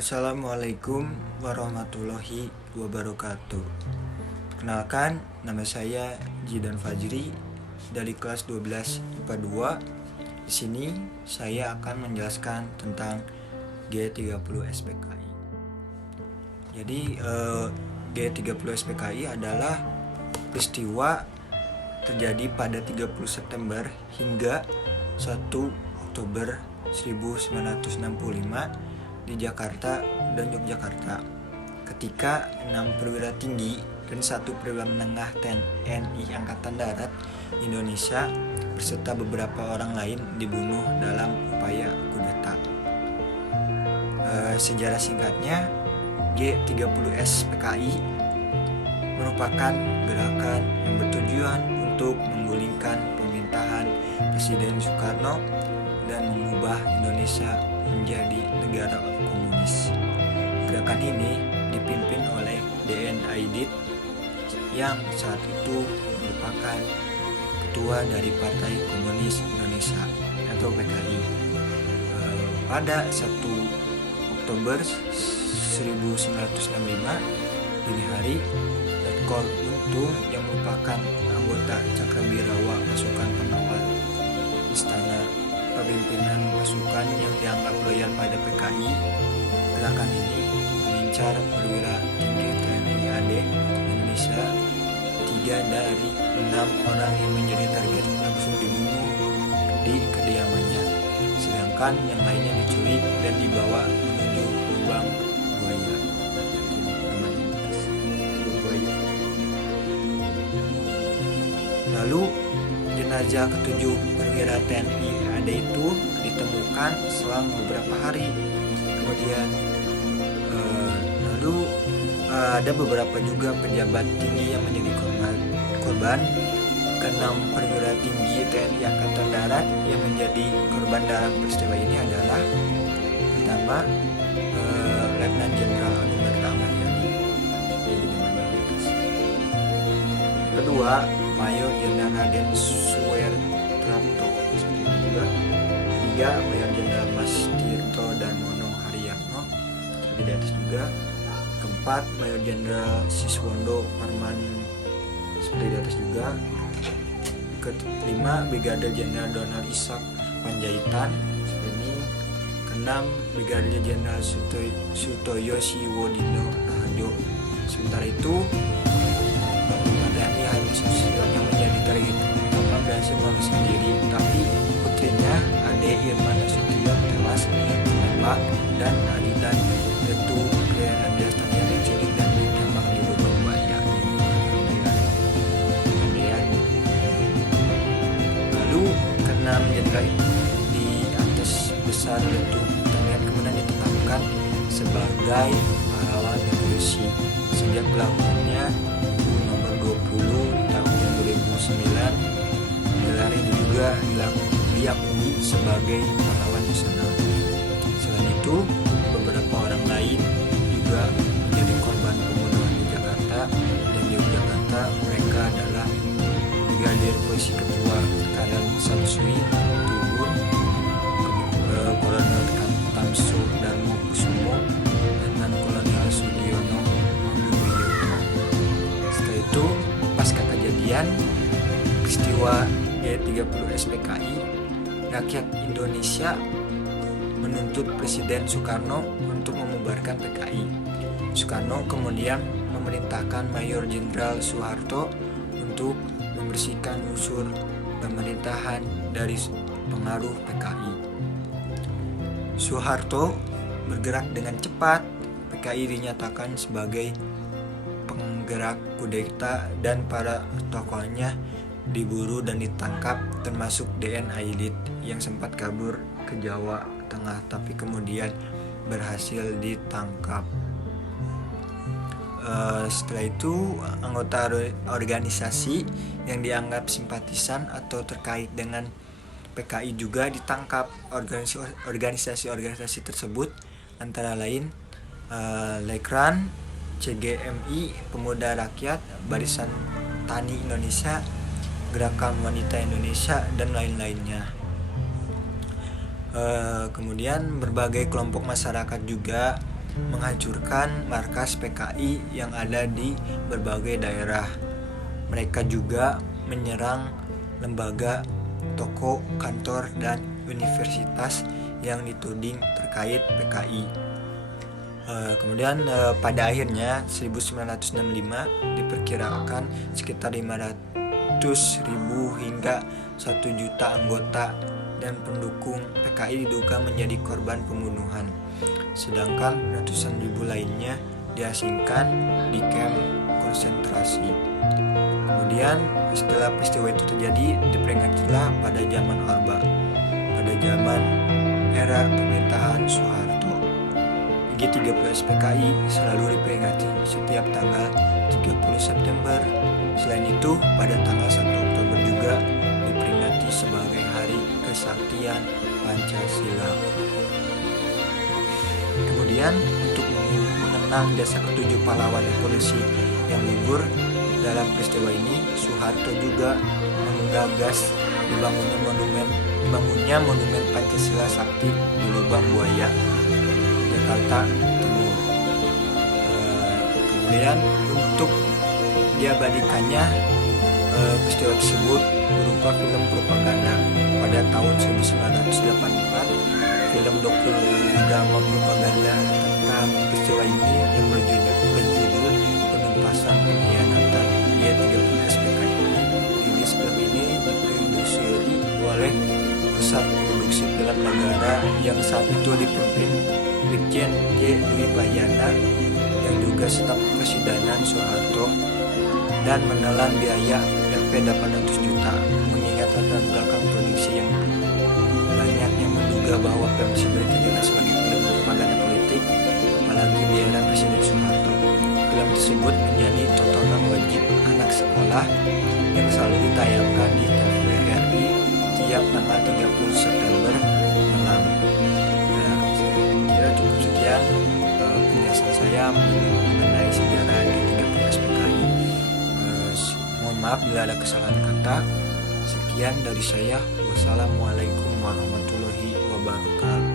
Assalamualaikum warahmatullahi wabarakatuh. Kenalkan, nama saya Jidan Fajri dari kelas 12 IPA 2. Di sini saya akan menjelaskan tentang G30 SPKI. Jadi G30 SPKI adalah peristiwa terjadi pada 30 September hingga 1 Oktober 1965 di Jakarta dan Yogyakarta, ketika 6 perwira tinggi dan 1 perwira menengah TNI Angkatan Darat Indonesia beserta beberapa orang lain dibunuh dalam upaya kudeta. Sejarah singkatnya, G30 SPKI merupakan gerakan yang bertujuan untuk menggulingkan pemerintahan Presiden Soekarno dan mengubah Indonesia menjadi negara komunis. Gerakan ini dipimpin oleh D.N. Aidit yang saat itu merupakan ketua dari Partai Komunis Indonesia atau PKI. Pada 1 Oktober 1965 dini hari, Letkol Untung yang merupakan anggota Cakrawirawa pasukan pengawal Istana Pemimpinan pasukan yang dianggap loyal pada PKI. Gerakan ini mengincar perwira tinggi TNI AD Indonesia. 3 dari 6 orang yang menjadi target langsung dibunuh di kediamannya, sedangkan yang lainnya diculik dan dibawa menuju lubang buaya. Lalu jenazah ketujuh perwira TNI AD itu ditemukan selang beberapa hari kemudian. Lalu ada beberapa juga pejabat tinggi yang menjadi korban. Keenam perwira tinggi TNI Angkatan Darat yang menjadi korban dalam peristiwa ini adalah pertama Letnan Jenderal Agung Ahmad Yani, kedua Mayor Jenderal Raden Suwertrapto, juga 3 Mayor Jenderal Mas Tirto Darmono Haryanto seperti di atas juga, keempat Mayor Jenderal Siswondo Parman seperti di atas juga, kelima Brigadir Jenderal Donald Ishak Panjaitan seperti ini, keenam Brigadir Jenderal Sutoyo Siwodino Raharjo. Sementara itu TNI hanya Susilo yang menjadi target utama berhasil meloloskan diri, tapi putrinya Ade Irman Nasution tewas ditembak dan ajudan Letu Grenadier Tania diculik dan ditembak di lubang buaya. Lalu keenam jenderal di atas besar Letu Tania kemudian ditetapkan sebagai pahlawan revolusi sejak berlakunya nomor 20 tahun 2009. Gelar ini juga diakui sebagai pahlawan nasional. Selain itu, beberapa orang lain juga menjadi korban pembunuhan di Jakarta dan di Yogyakarta. Mereka adalah Brigadir Polisi Ketua KM Samsui Tubun, Kolonel Tamsu Darmo Kusumo, dan Kolonel Sudiono Mangunwijoyo. Setelah itu, pasca kejadian peristiwa G30 SPKI, rakyat Indonesia menuntut Presiden Soekarno untuk membubarkan PKI. Soekarno kemudian memerintahkan Mayor Jenderal Soeharto untuk membersihkan unsur pemerintahan dari pengaruh PKI. Soeharto bergerak dengan cepat. PKI dinyatakan sebagai penggerak kudeta dan para tokohnya diburu dan ditangkap, termasuk D.N. Aidit yang sempat kabur ke Jawa Tengah tapi kemudian berhasil ditangkap. Setelah itu anggota organisasi yang dianggap simpatisan atau terkait dengan PKI juga ditangkap. Organisasi-organisasi tersebut antara lain Lekran, CGMI, Pemuda Rakyat, Barisan Tani Indonesia, Gerakan Wanita Indonesia, dan lain-lainnya. Kemudian berbagai kelompok masyarakat juga menghancurkan markas PKI yang ada di berbagai daerah. Mereka juga menyerang lembaga, toko, kantor, dan universitas yang dituding terkait PKI. Kemudian pada akhirnya 1965 diperkirakan sekitar 500.000 hingga 1 juta anggota dan pendukung PKI diduga menjadi korban pembunuhan. Sedangkan ratusan ribu lainnya diasingkan di kamp konsentrasi. Kemudian setelah peristiwa itu terjadi, diperingatilah pada zaman Orba, pada zaman era pemerintahan Soeharto. G30 PKI selalu diperingati setiap tanggal 30 September. Selain itu, pada tanggal 1 Oktober juga diperingati sebagai Hari Kesaktian Pancasila. Kemudian, untuk mengenang jasa ketujuh pahlawan revolusi yang gugur dalam peristiwa ini, Soeharto juga menggagas dibangunnya monumen Pancasila Sakti di Lubang Buaya, Jakarta Timur. Kemudian untuk diabadikannya peristiwa tersebut berupa film propaganda pada tahun 1984. Film drama propaganda tentang peristiwa ini yang berjudul Penumpasan Pengkhianatan G30 PKI. Rilis film ini diproduksi oleh Pusat Produksi Film Negara yang saat itu dipimpin Brigjen J. Dwi Pahyana yang juga staf Presidenan Soeharto, dan menelan biaya Rp 800 juta. Mengingat latar belakang produksi yang banyak yang menduga bahwa film tersebut diterima sebagai film propaganda politik, apalagi di era Presiden Soeharto. Film tersebut menjadi tontonan wajib anak sekolah yang selalu ditayangkan di TVRI tiap tanggal 30 September malam. Saya kira cukup sekian penjelasan saya mengenai sejarah G30 PKI. Mohon maaf bila ada kesalahan kata. Sekian dari saya. Wassalamualaikum warahmatullahi wabarakatuh.